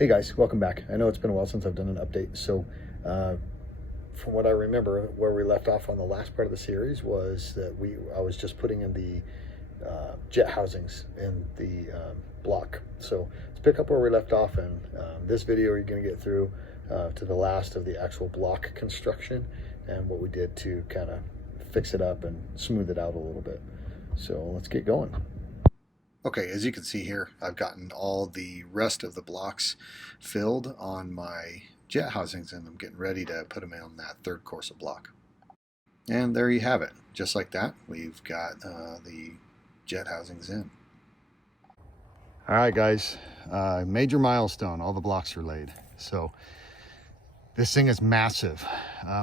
Hey guys, welcome back. I know it's been a while since I've done an update. So from what I remember, where we left off on the last part of the series was that I was just putting in the jet housings in the block. So let's pick up where we left off, and this video you're going to get through to the last of the actual block construction and what we did to kind of fix it up and smooth it out a little bit. So let's get going. Okay, as you can see here, I've gotten all the rest of the blocks filled on my jet housings, and I'm getting ready to put them in that third course of block. And there you have it. Just like that, we've got the jet housings in. All right, guys, major milestone, all the blocks are laid. So this thing is massive.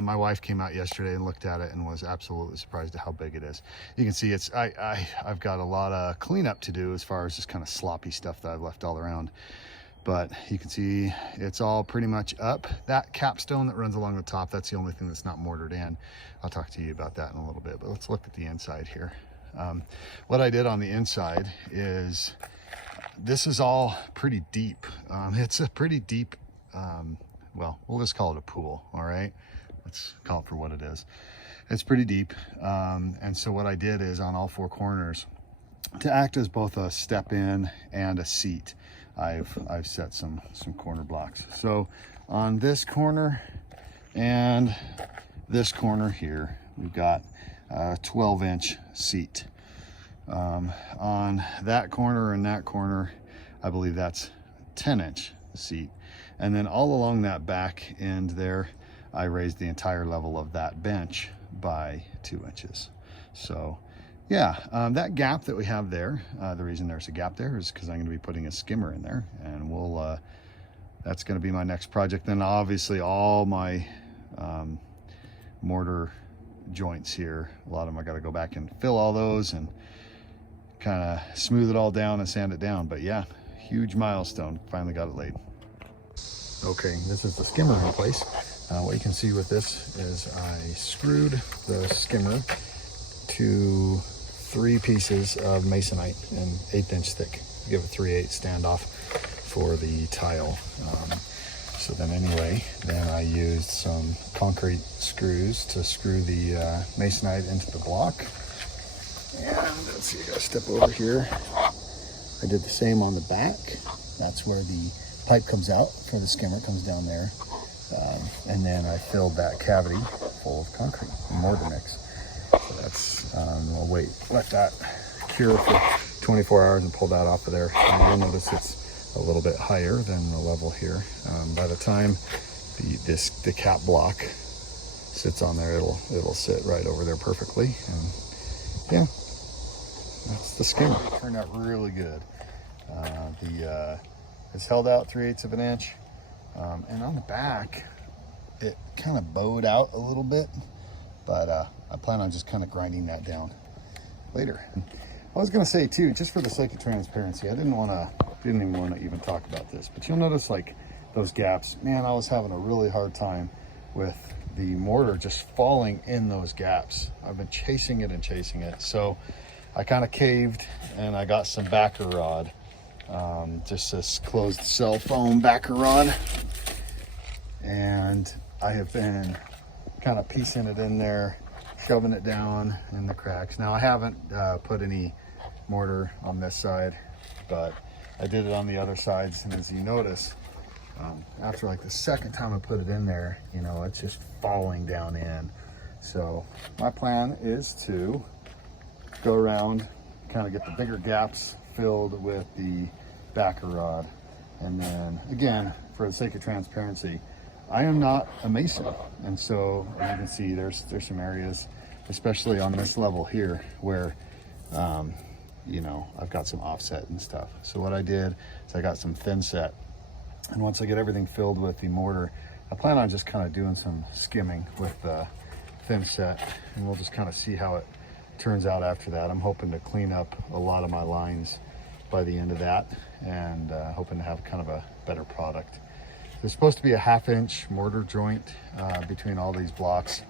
My wife came out yesterday and looked at it and was absolutely surprised at how big it is. You can see I've got a lot of cleanup to do as far as just kind of sloppy stuff that I've left all around. But you can see it's all pretty much up. That capstone that runs along the top, that's the only thing that's not mortared in. I'll talk to you about that in a little bit, but let's look at the inside here. What I did on the inside is, this is all pretty deep. It's a pretty deep, well, we'll just call it a pool, all right? Let's call it for what it is. It's pretty deep. And so what I did is, on all four corners, to act as both a step in and a seat, I've set some corner blocks. So on this corner and this corner here, we've got a 12-inch seat. On that corner and that corner, I believe that's 10-inch seat. And then all along that back end there, I raised the entire level of that bench by 2 inches. So yeah, that gap that we have there, the reason there's a gap there is because I'm going to be putting a skimmer in there, and we'll that's going to be my next project. Then obviously all my mortar joints here, a lot of them I got to go back and fill all those and kind of smooth it all down and sand it down. But yeah, huge milestone, finally got it laid. Okay, this is the skimmer in place. What you can see with this is I screwed the skimmer to 3 pieces of masonite and 1/8 inch thick. Give it 3/8 standoff for the tile. So then anyway, then I used some concrete screws to screw the masonite into the block. And let's see, I gotta step over here. I did the same on the back. That's where the pipe comes out for the skimmer, comes down there. And then I filled that cavity full of concrete, mortar mix. So that's, we'll wait, let that cure for 24 hours and pull that off of there. And you'll notice it's a little bit higher than the level here. By the time the cap block sits on there, it'll sit right over there perfectly. And yeah, that's the skimmer. It turned out really good. It's held out 3/8 of an inch. And on the back, it kind of bowed out a little bit, but I plan on just kind of grinding that down later. I was going to say too, just for the sake of transparency, I didn't even want to even talk about this, but you'll notice like those gaps, man, I was having a really hard time with the mortar just falling in those gaps. I've been chasing it. So I kind of caved and I got some backer rod. Just this closed cell foam backer rod, and I have been kind of piecing it in there, shoving it down in the cracks. Now I haven't put any mortar on this side, but I did it on the other sides, and as you notice, after like the second time I put it in there, you know, it's just falling down in. So my plan is to go around, kind of get the bigger gaps filled with the backer rod. And then again, for the sake of transparency, I am not a mason, and so as you can see, there's some areas, especially on this level here, where you know, I've got some offset and stuff. So what I did is I got some thin set, and once I get everything filled with the mortar, I plan on just kind of doing some skimming with the thin set, and we'll just kind of see how it turns out after that. I'm hoping to clean up a lot of my lines by the end of that, and hoping to have kind of a better product. There's supposed to be a 1/2 inch mortar joint between all these blocks,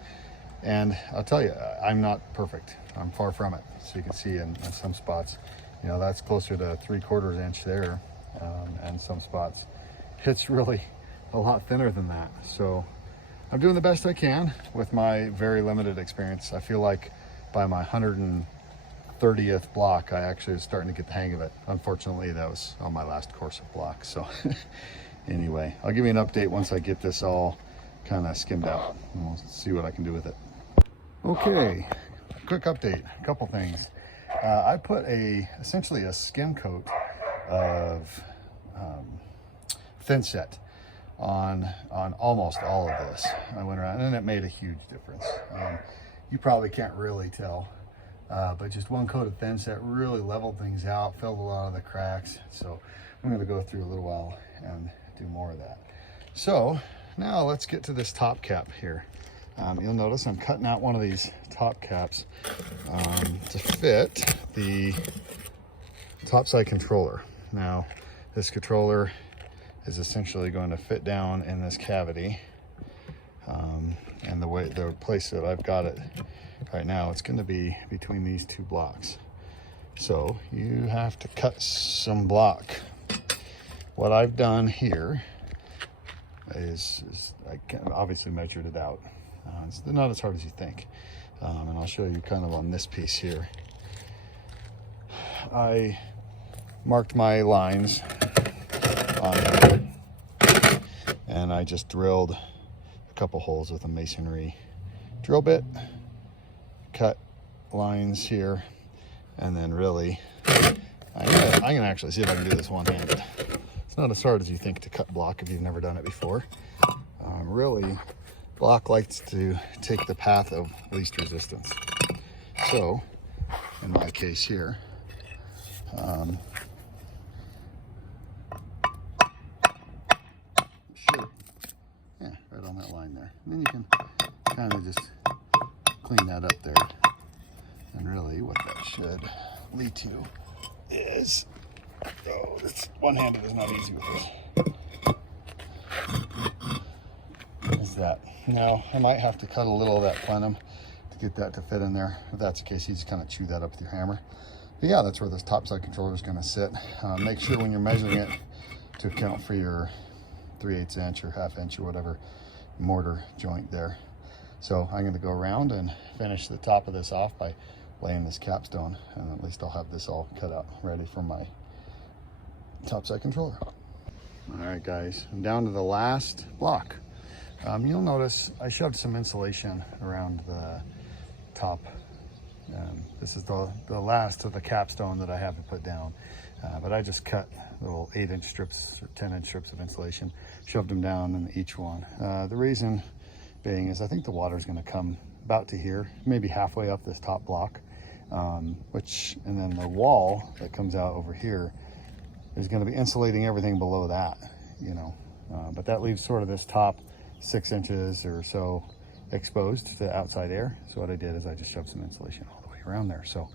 and I'll tell you, I'm not perfect. I'm far from it. So you can see in some spots, you know, that's closer to 3/4 inch there, and some spots it's really a lot thinner than that. So I'm doing the best I can with my very limited experience. I feel like by my 130th block, I actually was starting to get the hang of it. Unfortunately, that was on my last course of blocks. So anyway, I'll give you an update once I get this all kind of skimmed out, and we'll see what I can do with it. Okay, quick update, a couple things. I put essentially a skim coat of thin set on almost all of this. I went around and it made a huge difference. You probably can't really tell, but just one coat of thin set really leveled things out, filled a lot of the cracks. So I'm going to go through a little while and do more of that. So now let's get to this top cap here. You'll notice I'm cutting out one of these top caps to fit the topside controller. Now this controller is essentially going to fit down in this cavity, and the place that I've got it right now, it's going to be between these two blocks. So you have to cut some block. What I've done here is I obviously measured it out. It's not as hard as you think, and I'll show you kind of on this piece here. I marked my lines on it, and I just drilled a couple holes with a masonry drill bit, cut lines here, and then really I'm gonna actually see if I can do this one-handed. It's not as hard as you think to cut block if you've never done it before. Really, block likes to take the path of least resistance. So in my case here, sure, yeah, right on that line there. And then you can kind of just clean that up there. And really what that should lead to is, oh, it's one-handed is not easy with this, is that. Now, I might have to cut a little of that plenum to get that to fit in there. If that's the case, you just kind of chew that up with your hammer. But yeah, that's where this topside controller is going to sit. Make sure when you're measuring it to account for your 3/8 inch or 1/2 inch or whatever mortar joint there. So I'm going to go around and finish the top of this off by laying this capstone, and at least I'll have this all cut out ready for my topside controller. All right, guys, I'm down to the last block. You'll notice I shoved some insulation around the top. This is the last of the capstone that I have to put down, but I just cut little 8-inch strips or 10-inch strips of insulation, shoved them down in each one. The reason being is I think the water is going to come about to here, maybe halfway up this top block, and then the wall that comes out over here is going to be insulating everything below that, you know, but that leaves sort of this top 6 inches or so exposed to outside air. So what I did is I just shoved some insulation all the way around there. So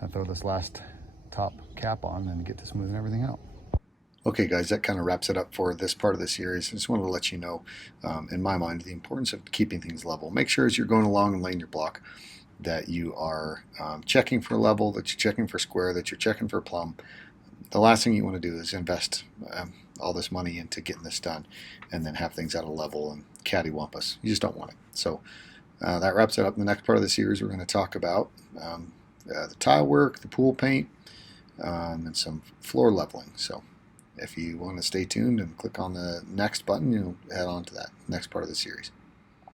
I throw this last top cap on and get to smoothing everything out. Okay, guys, that kind of wraps it up for this part of the series. I just wanted to let you know, in my mind, the importance of keeping things level. Make sure as you're going along and laying your block that you are checking for level, that you're checking for square, that you're checking for plumb. The last thing you want to do is invest all this money into getting this done and then have things out of level and cattywampus. You just don't want it. So that wraps it up. In the next part of the series, we're going to talk about the tile work, the pool paint, and some floor leveling. So if you want to stay tuned and click on the next button, you'll head on to that next part of the series.